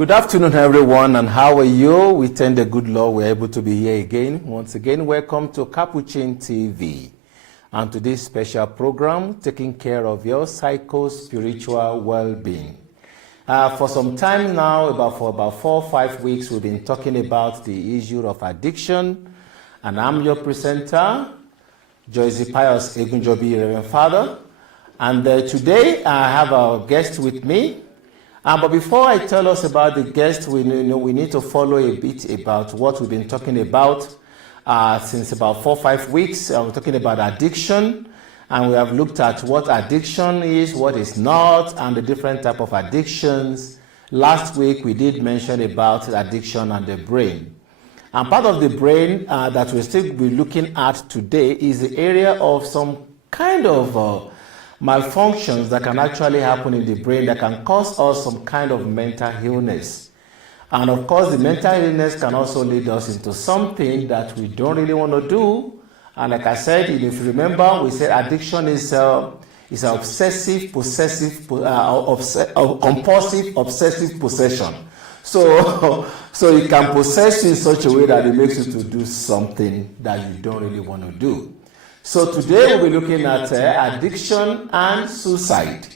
Good afternoon, everyone, and how are you? We thank the good Lord we're able to be here again. Once again, welcome to Capuchin TV and to this special program, taking care of your psycho-spiritual well-being. For some time now, for about 4 or 5 weeks, we've been talking about the issue of addiction, and I'm your presenter, Joyzy Pius, Egunjobi, Reverend Father. And today I have a guest with me. But before I tell us about the guest, we need to follow a bit about what we've been talking about since about 4 or 5 weeks. We're talking about addiction, and we have looked at what addiction is, what is not, and the different type of addictions. Last week we did mention about addiction and the brain. And part of the brain that we'll still be looking at today is the area of some kind of malfunctions that can actually happen in the brain that can cause us some kind of mental illness. And of course, the mental illness can also lead us into something that we don't really want to do. And like I said, if you remember, we said addiction is an obsessive, possessive, compulsive, obsessive possession. So it can possess you in such a way that it makes you to do something that you don't really want to do. So today we'll be looking at addiction and suicide.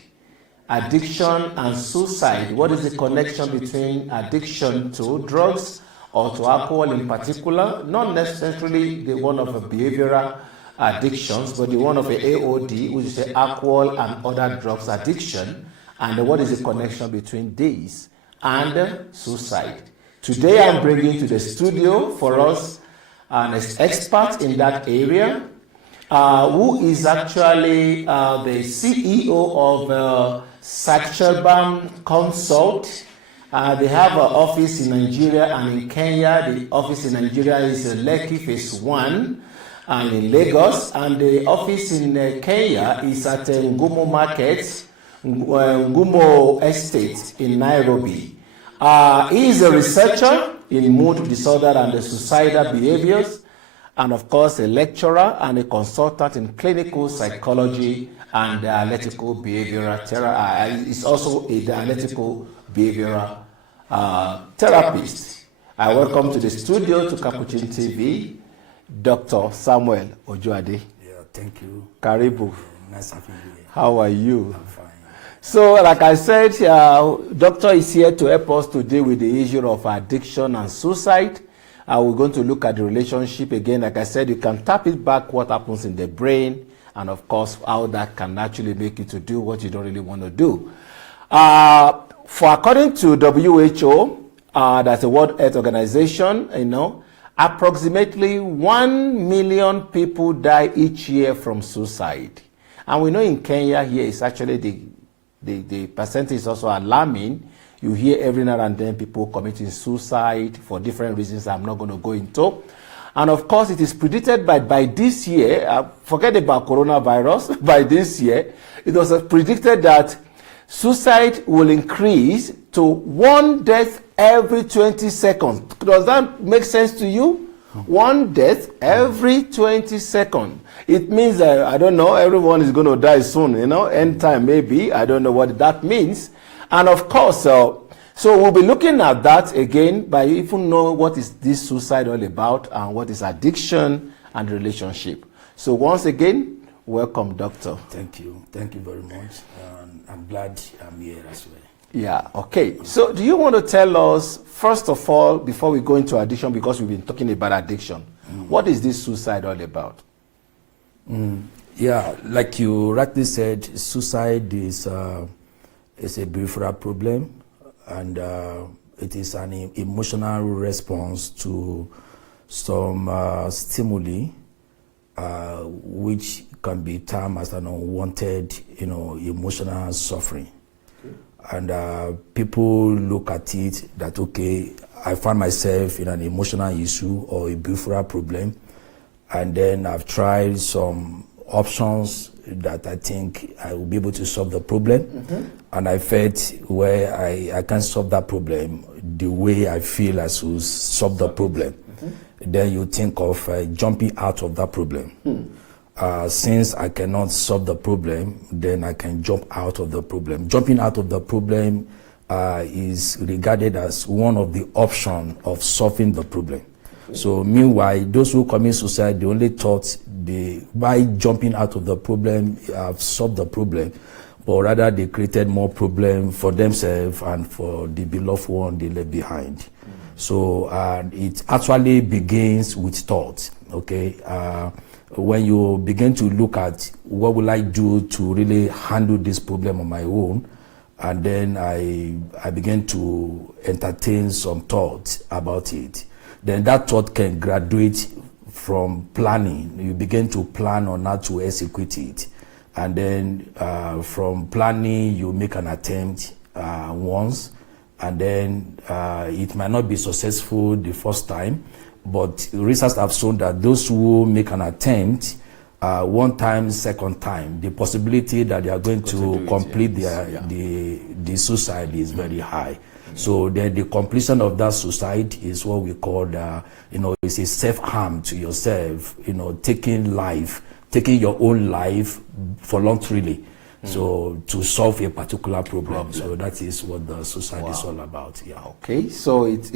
Addiction and suicide. What is the connection between addiction to drugs or to alcohol in particular? Not necessarily the one of behavioral addictions, but the one of AOD, which is the alcohol and other drugs addiction. And what is the connection between these and suicide? Today I'm bringing to the studio for us an expert in that area, who is actually the CEO of Psychedelics Consult. They have an office in Nigeria and in Kenya. The office in Nigeria is Lekki Phase 1 and in Lagos. And the office in Kenya is at Ngumo Market, Ngumo Estate in Nairobi. He is a researcher in mood disorder and suicidal behaviors, and of course a lecturer and a consultant in clinical psychology and dialectical behavioral therapy. He's also a dialectical behavioral therapist. I welcome to the studio to Capuchin TV, Dr. Samuel Ojuade. Yeah, thank you. Karibu. Nice having you here. How are you? I'm fine. So, like I said, Doctor is here to help us to deal with the issue of addiction and suicide. We're going to look at the relationship again. Like I said, you can tap it back, what happens in the brain, and of course, how that can actually make you to do what you don't really want to do. According to WHO, that's the World Health Organization, approximately 1 million people die each year from suicide. And we know in Kenya here, it's actually the percentage is also alarming. You hear every now and then people committing suicide for different reasons I'm not going to go into. And of course, it is predicted by this year, forget about coronavirus, by this year, it was predicted that suicide will increase to 1 death every 20 seconds. Does that make sense to you? 1 death every 20 seconds. It means that, I don't know, everyone is going to die soon, end time maybe. I don't know what that means. And of course, so we'll be looking at that again by even know what is this suicide all about and what is addiction and relationship. So once again, welcome, Doctor. Thank you. Thank you very much. I'm glad I'm here as well. Yeah, okay. So do you want to tell us, first of all, before we go into addiction, because we've been talking about addiction, what is this suicide all about? Yeah, like you rightly said, suicide is a behavioral problem, and it is an emotional response to some stimuli, which can be termed as an unwanted, emotional suffering. And people look at it that, okay, I find myself in an emotional issue or a behavioral problem, and then I've tried some options that I think I will be able to solve the problem. And I felt where I can solve that problem the way I feel I should solve the problem. Then you think of jumping out of that problem. Since I cannot solve the problem, then I can jump out of the problem. Jumping out of the problem is regarded as one of the options of solving the problem. So meanwhile, those who commit suicide, they only thought by jumping out of the problem, have solved the problem, but rather they created more problem for themselves and for the beloved one they left behind. So it actually begins with thought, okay? When you begin to look at what will I do to really handle this problem on my own, and then I begin to entertain some thoughts about it, then that thought can graduate from planning. You begin to plan on how to execute it. And then from planning, you make an attempt once, and then it might not be successful the first time, but research have shown that those who make an attempt one time, second time, the possibility that they are going to complete the suicide is very high. So then the completion of that suicide is what we call, it's a self-harm to yourself, taking your own life voluntarily. So to solve a particular problem. So that is what the suicide is all about. Yeah. Okay. So it's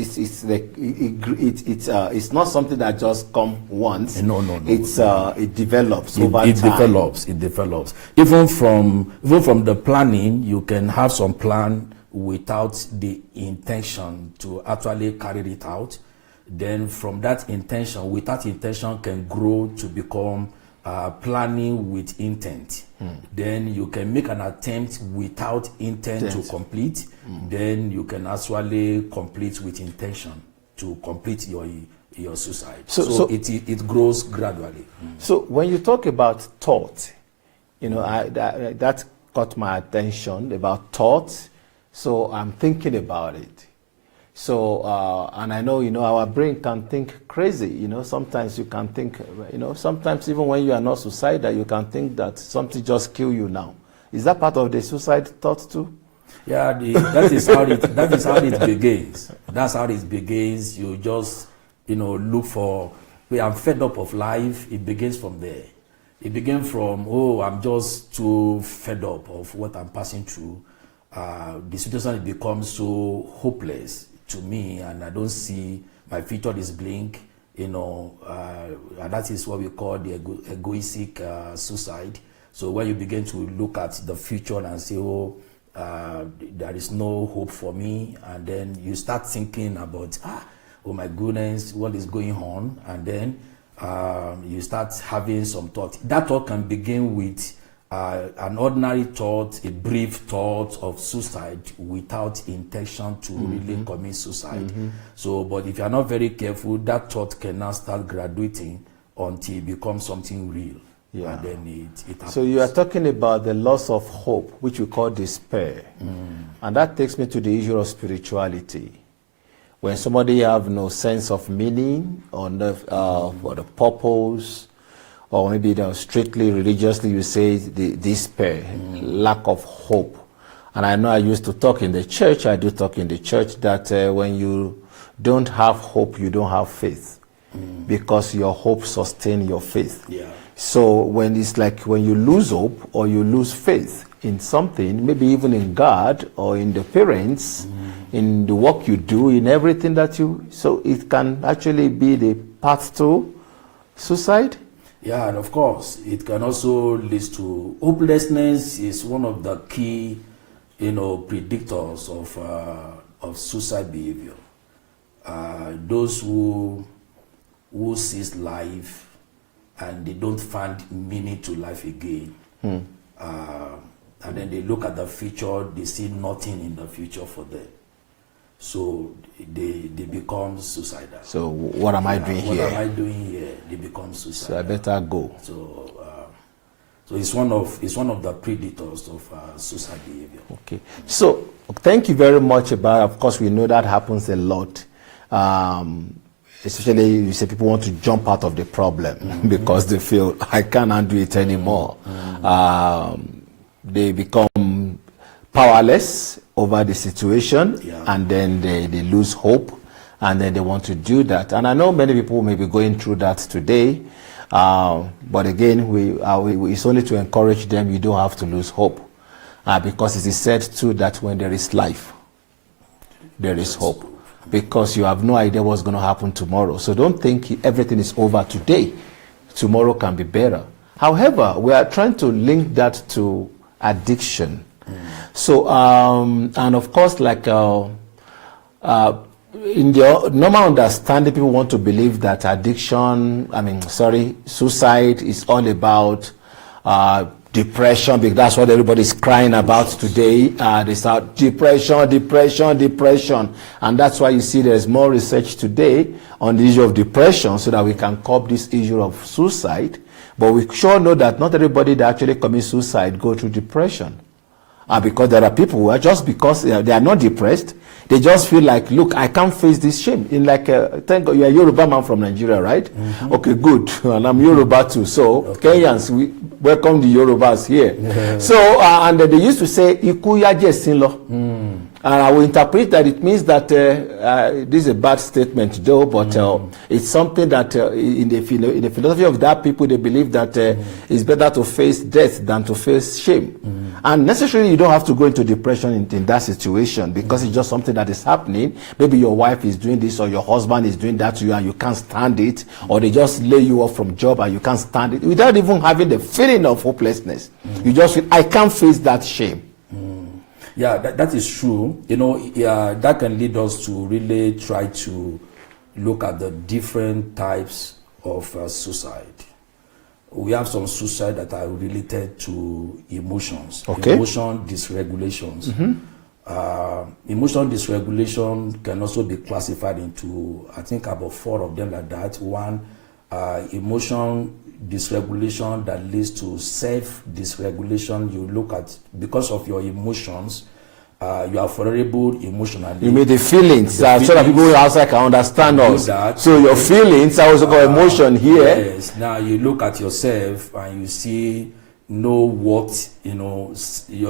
not something that just comes once. No. It develops over time. It develops. Even from the planning, you can have some plan without the intention to actually carry it out. Then from that intention, can grow to become planning with intent. Then you can make an attempt without intent to complete. Then you can actually complete with intention to complete your suicide. So it grows gradually. So when you talk about thought, that caught my attention about thought. So I'm thinking about it. So, and I know, our brain can think crazy. Sometimes you can think, sometimes even when you are not suicidal, you can think that something just kill you now. Is that part of the suicide thought too? Yeah, that is how it begins. That's how it begins. You just, look for, I'm fed up of life. It begins from there. It begins from, I'm just too fed up of what I'm passing through. The situation becomes so hopeless to me, and I don't see my future is blink, and that is what we call the egoistic suicide. So when you begin to look at the future and say, there is no hope for me, and then you start thinking about, oh my goodness, what is going on, and then you start having some thought. That thought can begin with an ordinary thought, a brief thought of suicide without intention to really commit suicide. So, but if you are not very careful, that thought can now start graduating until it becomes something real. Yeah. And then it happens. So you are talking about the loss of hope, which we call despair. And that takes me to the issue of spirituality. When somebody have no sense of meaning or for the purpose, or maybe strictly religiously, you say the despair, lack of hope. And I know I used to talk in the church, I do talk in the church, that when you don't have hope, you don't have faith. Because your hope sustains your faith. Yeah. So when it's like when you lose hope or you lose faith in something, maybe even in God or in the parents, in the work you do, in everything that so it can actually be the path to suicide? Yeah, and of course, it can also lead to hopelessness. Is one of the key, predictors of suicide behavior. Those who sees life and they don't find meaning to life again, and then they look at the future, they see nothing in the future for them. So they become suicidal. So what am I doing here? What am I doing here? They become suicidal. So I better go. So it's one of the predators of suicide behavior. Okay. So thank you very much of course we know that happens a lot. Especially you say people want to jump out of the problem because they feel I can't undo it anymore. They become powerless over the situation, and then they lose hope, and then they want to do that. And I know many people may be going through that today, but again, it's only to encourage them. You don't have to lose hope, because it is said too that when there is life, there is hope, because you have no idea what's going to happen tomorrow. So don't think everything is over today. Tomorrow can be better. However, we are trying to link that to addiction. So, and of course, like in the normal understanding, people want to believe that suicide is all about depression, because that's what everybody's crying about today. They start depression, and that's why you see there's more research today on the issue of depression, so that we can curb this issue of suicide. But we sure know that not everybody that actually commits suicide go through depression. Because there are people who are, just because they are not depressed, they just feel like, look, I can't face this shame. In like, thank God, you're a Yoruba man from Nigeria, right? Mm-hmm. Okay, good. And I'm Yoruba too. So okay. Kenyans, we welcome the Yorubas here. Yeah. So, and they used to say, Ikuya Jesinlo. And I will interpret that it means that this is a bad statement, though, but it's something that in the philosophy of that people, they believe that it's better to face death than to face shame. And necessarily, you don't have to go into depression in that situation, because it's just something that is happening. Maybe your wife is doing this, or your husband is doing that to you, and you can't stand it, or they just lay you off from job and you can't stand it, without even having the feeling of hopelessness. You just feel, I can't face that shame. Yeah, that is true. You know, that can lead us to really try to look at the different types of suicide. We have some suicide that are related to emotions, emotion dysregulations. Emotion dysregulation can also be classified into, I think, about 4 of them like that. One, emotion dysregulation that leads to self-dysregulation. You look at, because of your emotions, you are vulnerable emotionally. You mean the feelings, so that people outside can understand us. So your feelings are also got emotion here. Yes. Now you look at yourself and you see no worth, your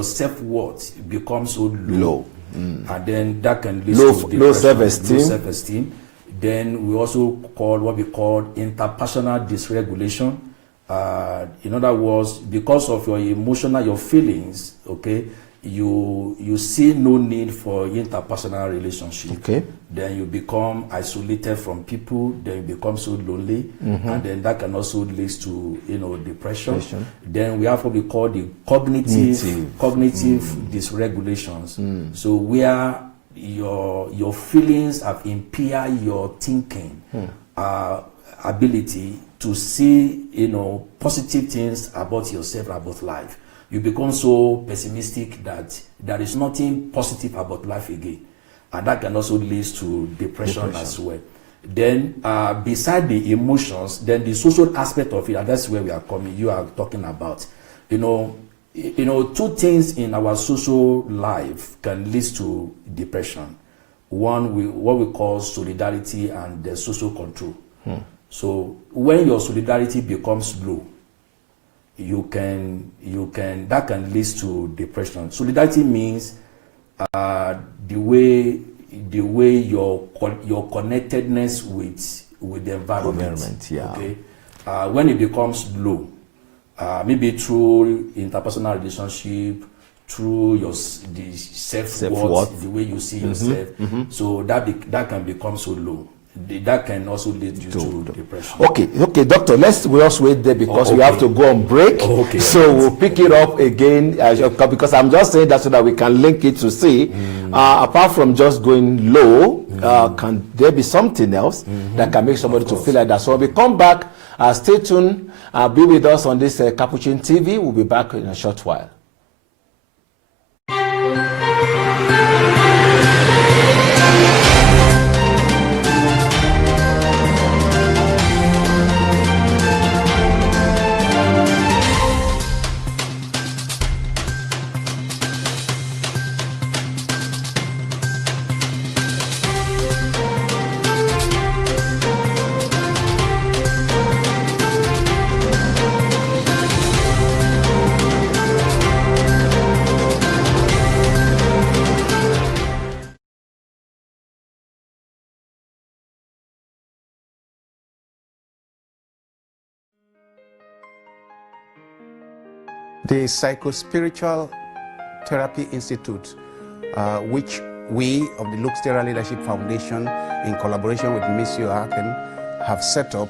self-worth becomes so low. And then that can lead to depression, low self-esteem. Then we also call what we call interpersonal dysregulation. In other words, because of your your feelings, okay, you see no need for interpersonal relationship. Okay. Then you become isolated from people. Then you become so lonely, and then that can also lead to depression. Then we have what we call the cognitive dysregulations. So where your feelings have impaired your thinking ability to see positive things about yourself, about life. You become so pessimistic that there is nothing positive about life again, and that can also lead to depression as well. Then beside the emotions, then the social aspect of it, and that's where you are talking about. Two things in our social life can lead to depression. One, what we call solidarity and the social control. So when your solidarity becomes low, that can lead to depression. Solidarity means the way your connectedness with the environment. Yeah. Okay. When it becomes low, maybe through interpersonal relationship, through the self-worth, the way you see yourself. So that can become so low. That can also lead you to depression. Okay, doctor, we also wait there, because we have to go on break. So we'll pick it up again, because I'm just saying that so that we can link it to see, apart from just going low, can there be something else that can make somebody to feel like that? So when we come back, stay tuned, be with us on this Capuchin TV. We'll be back in a short while. The Psychospiritual Therapy Institute, which we of the Luke Stera Leadership Foundation, in collaboration with Miss Joachim, have set up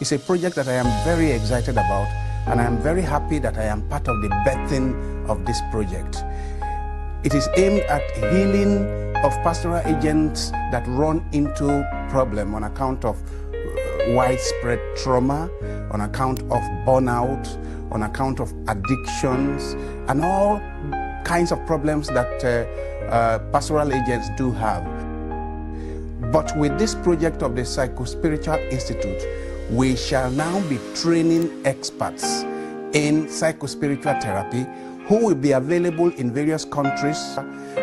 is a project that I am very excited about, and I am very happy that I am part of the birthing of this project. It is aimed at healing of pastoral agents that run into problem on account of widespread trauma, on account of burnout, on account of addictions, and all kinds of problems that pastoral agents do have. But with this project of the Psychospiritual Institute, we shall now be training experts in psychospiritual therapy who will be available in various countries,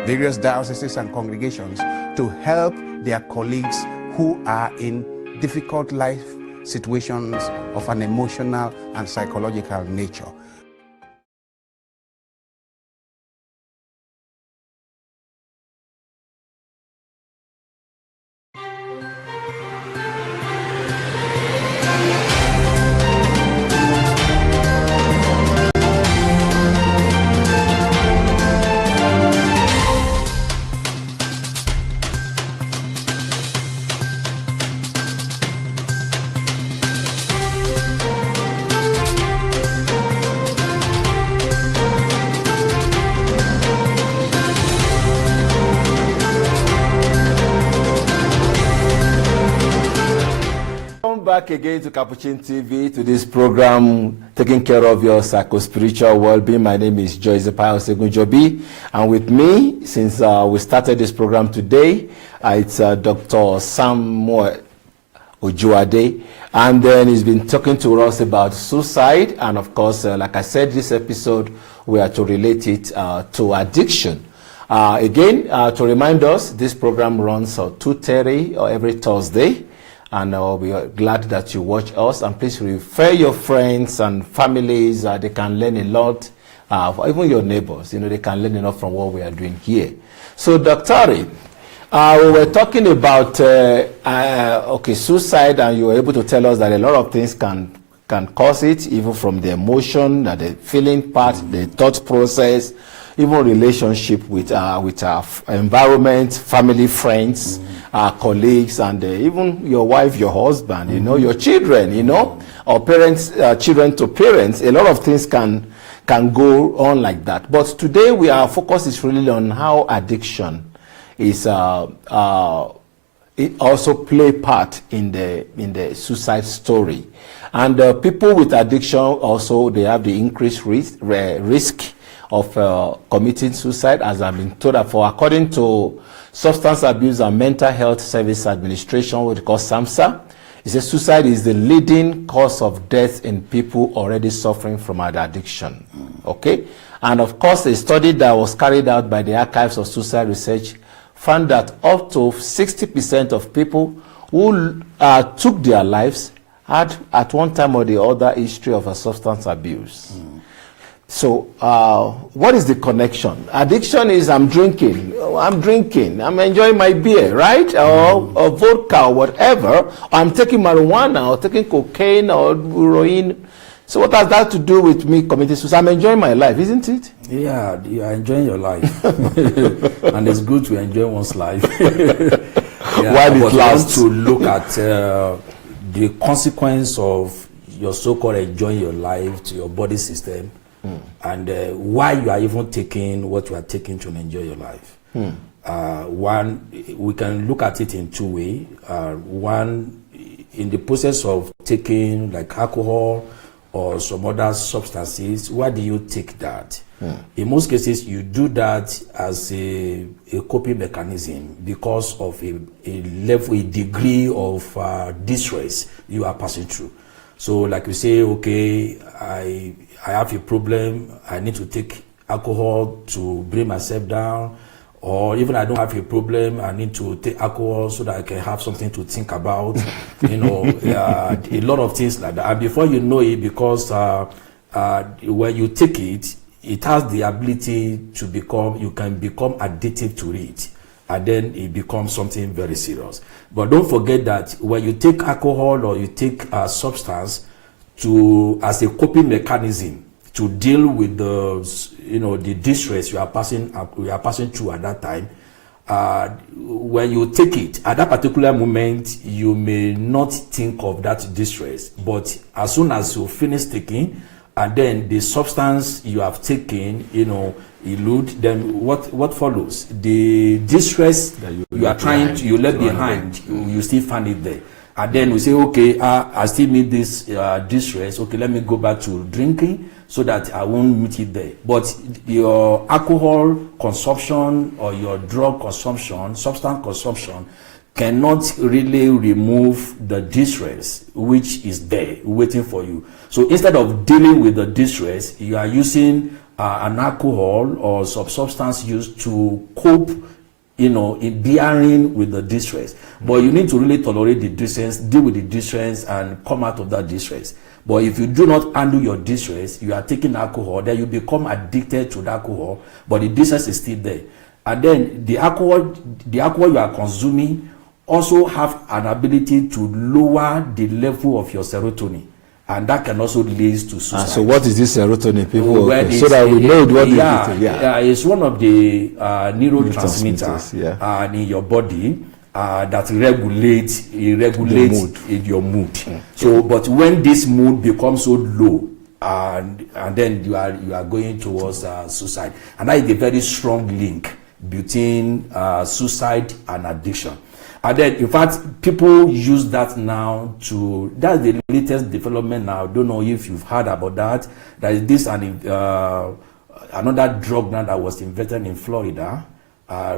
various dioceses and congregations to help their colleagues who are in difficult life situations of an emotional and psychological nature. Back again to Capuchin TV, to this program taking care of your psycho-spiritual well-being. My name is Joyzy Pius Egunjobi, and with me, since we started this program today, it's Dr. Samuel Ojuade, and then he's been talking to us about suicide, and of course, like I said, this episode we are to relate it to addiction. Again, to remind us, this program runs at 2:30 every Thursday. And we are glad that you watch us. And please refer your friends and families. They can learn a lot. Even your neighbors, they can learn enough from what we are doing here. So, Dr. we were talking about suicide, and you were able to tell us that a lot of things can cause it, even from the emotion, the feeling part, the thought process, even relationship with our environment, family, friends, colleagues, and even your wife, your husband, your children, or parents, children to parents. A lot of things can go on like that. But today our focus is really on how addiction is it also play part in the suicide story. And people with addiction also, they have the increased risk of committing suicide, as I've been told. For according to Substance Abuse and Mental Health Service Administration, what we call SAMHSA, it says suicide is the leading cause of death in people already suffering from addiction. Okay? And of course, a study that was carried out by the Archives of Suicide Research found that up to 60% of people who took their lives had at one time or the other history of a substance abuse. So, what is the connection? Addiction is I'm drinking, I'm enjoying my beer, right? Or vodka or whatever. Or I'm taking marijuana or taking cocaine or heroin. So what has that to do with me committing suicide? I'm enjoying my life, isn't it? Yeah, you are enjoying your life. And it's good to enjoy one's life. While it lasts. To look at the consequence of your so-called enjoying your life to your body system. And why you are even taking what you are taking to enjoy your life. One, we can look at it in two ways. One, in the process of taking like alcohol or some other substances, why do you take that? In most cases, you do that as a coping mechanism because of a degree of distress you are passing through. So like you say, okay, I have a problem, I need to take alcohol to bring myself down, or even I don't have a problem, I need to take alcohol so that I can have something to think about, a lot of things like that. And before you know it, because when you take it, it has the ability to you can become addictive to it, and then it becomes something very serious. But don't forget that when you take alcohol or you take a substance as a coping mechanism to deal with the distress you are passing through at that time, when you take it, at that particular moment, you may not think of that distress. But as soon as you finish taking, and then the substance you have taken, elude, then what follows? The distress that you are trying to, you left behind, you still find it there. And then we say, okay, I still need this distress. Okay, let me go back to drinking so that I won't meet it there. But your alcohol consumption or your drug consumption, substance consumption, cannot really remove the distress which is there waiting for you. So instead of dealing with the distress, you are using an alcohol or some substance used to cope, in bearing with the distress. But you need to really tolerate the distress, deal with the distress, and come out of that distress. But if you do not handle your distress, you are taking alcohol, then you become addicted to the alcohol, but the distress is still there. And then the alcohol you are consuming also have an ability to lower the level of your serotonin. And that can also lead to suicide. So what is this serotonin, people? So that we know what it is. Yeah, it's one of the neurotransmitters in your body that regulates your mood. So, but when this mood becomes so low, and then you are going towards suicide, and that is a very strong link between suicide and addiction. And then, in fact, people use that now that's the latest development now. I don't know if you've heard about that. There is this another drug now that was invented in Florida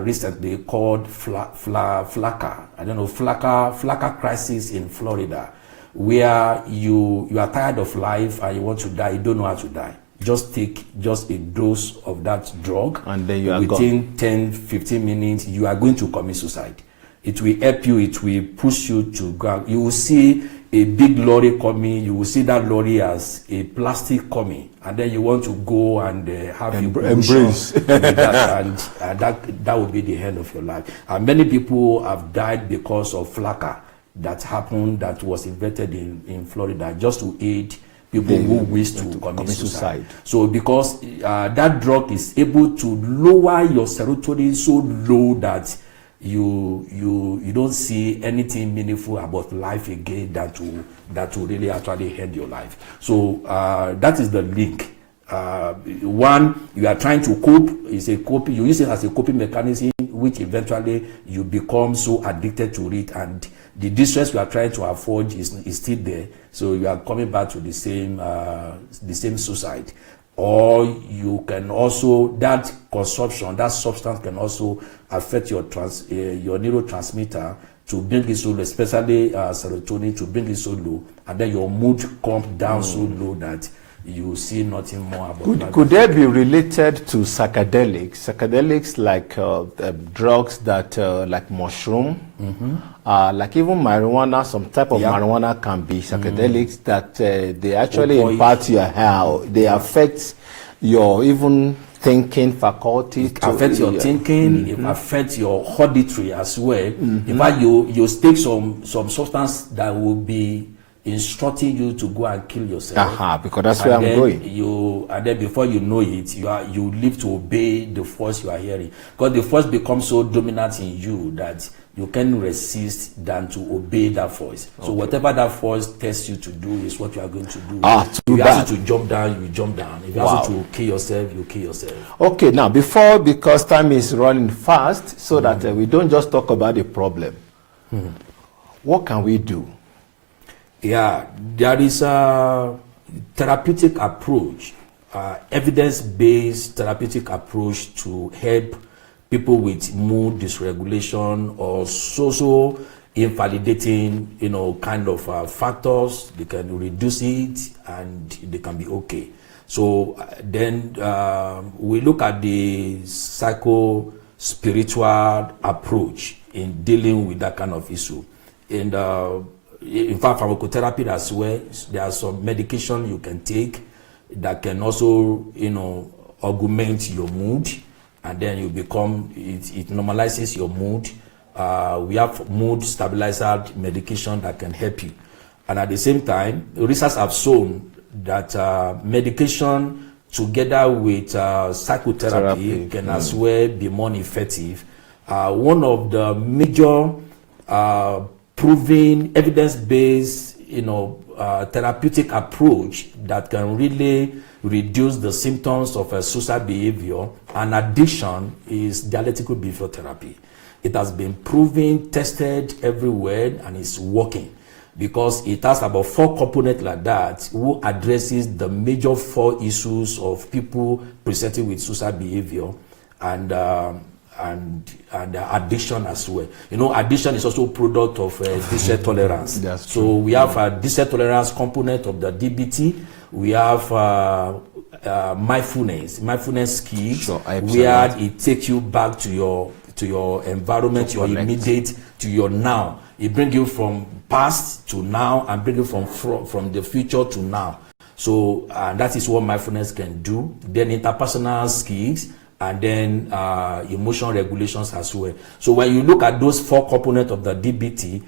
recently called Flakka. I don't know, Flakka crisis in Florida, where you are tired of life and you want to die, you don't know how to die. Just take a dose of that drug, and then within 10-15 minutes, you are going to commit suicide. It will help you, it will push you to ground. You will see a big lorry coming, you will see that lorry as a plastic coming, and then you want to go and have embrace that, and that will be the end of your life. And many people have died because of Flakka that was invented in Florida just to aid people who wish to commit suicide. So because that drug is able to lower your serotonin so low that you don't see anything meaningful about life again that will really actually end your life. So that is the link. One, you are trying to cope. You use it as a coping mechanism, which eventually you become so addicted to it, and the distress you are trying to avoid is still there. So you are coming back to the same suicide. Or you can also, that consumption, that substance can also affect your neurotransmitter to bring it so low, especially serotonin, to bring it so low, and then your mood comes down so low that you see nothing more about that. Could they be related to psychedelics? Psychedelics like drugs that like mushroom, like even marijuana, some type of marijuana can be psychedelics that they actually impact your health. They affect your even thinking faculty. It affects your thinking, it affects your auditory as well. In fact, you take some substance that will be instructing you to go and kill yourself. Because that's where I'm going. And then before you know it, you live to obey the force you are hearing. Because the force becomes so dominant in you that you can resist than to obey that voice. So whatever that voice tells you to do is what you are going to do. If you ask you to jump down, you jump down. If you ask you to kill yourself, you kill yourself. Okay, now because time is running fast, so that we don't just talk about the problem. What can we do? Yeah, there is a therapeutic approach, evidence-based therapeutic approach to help people with mood dysregulation or social invalidating, kind of factors. They can reduce it and they can be okay. So then we look at the psycho-spiritual approach in dealing with that kind of issue. And in fact, pharmacotherapy as well, there are some medication you can take that can also, augment your mood, and then you become, it normalizes your mood. We have mood stabilizer medication that can help you. And at the same time, research have shown that medication together with psychotherapy can as well be more effective one of the major proven evidence-based, therapeutic approach that can really reduce the symptoms of a suicide behavior and addiction is dialectical behavior therapy. It has been proven, tested everywhere, and it's working because it has about 4 components like that who addresses the major 4 issues of people presenting with suicide behavior and addiction as well. Addiction is also a product of distress tolerance. So we have a distress tolerance component of the DBT. We have mindfulness skills, where it takes you back to your environment, your immediate, to your now. It brings you from past to now and bring you from the future to now. So that is what mindfulness can do. Then interpersonal skills, and then emotion regulations as well. So when you look at those 4 components of the DBT,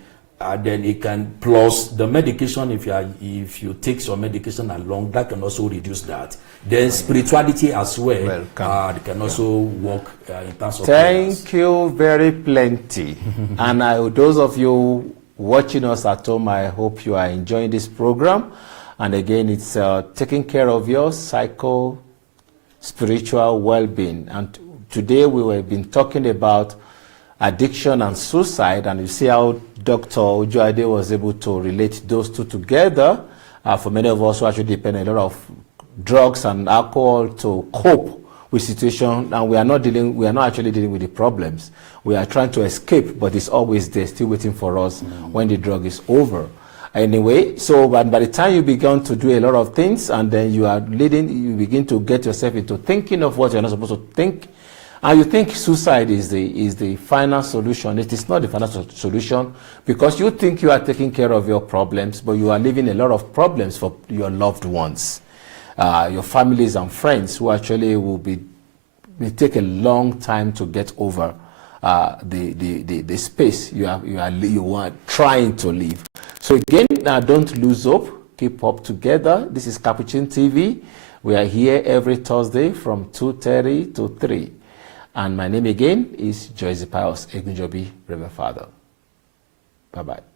then it can, plus the medication, if you take some medication along, that can also reduce that. Then spirituality as well, can also work in terms of Thank you very plenty. And those of you watching us at home, I hope you are enjoying this program. And again, it's taking care of your spiritual well-being. And today we have been talking about addiction and suicide, and you see how Dr. Ojuade was able to relate those two together. For many of us who actually depend on a lot of drugs and alcohol to cope with situation, and we are not actually dealing with the problems. We are trying to escape, but it's always there, still waiting for us when the drug is over. Anyway, so by the time you begin to do a lot of things, and then you begin to get yourself into thinking of what you're not supposed to think, and you think suicide is the final solution. It is not the final solution, because you think you are taking care of your problems, but you are leaving a lot of problems for your loved ones, your families and friends, who actually will take a long time to get over the space you are trying to live. So again, don't lose hope. Keep up together. This is Capuchin TV. We are here every Thursday from 2:30 to 3. And my name again is Joyzy Pius, Egunjobi, Reverend Father. Bye-bye.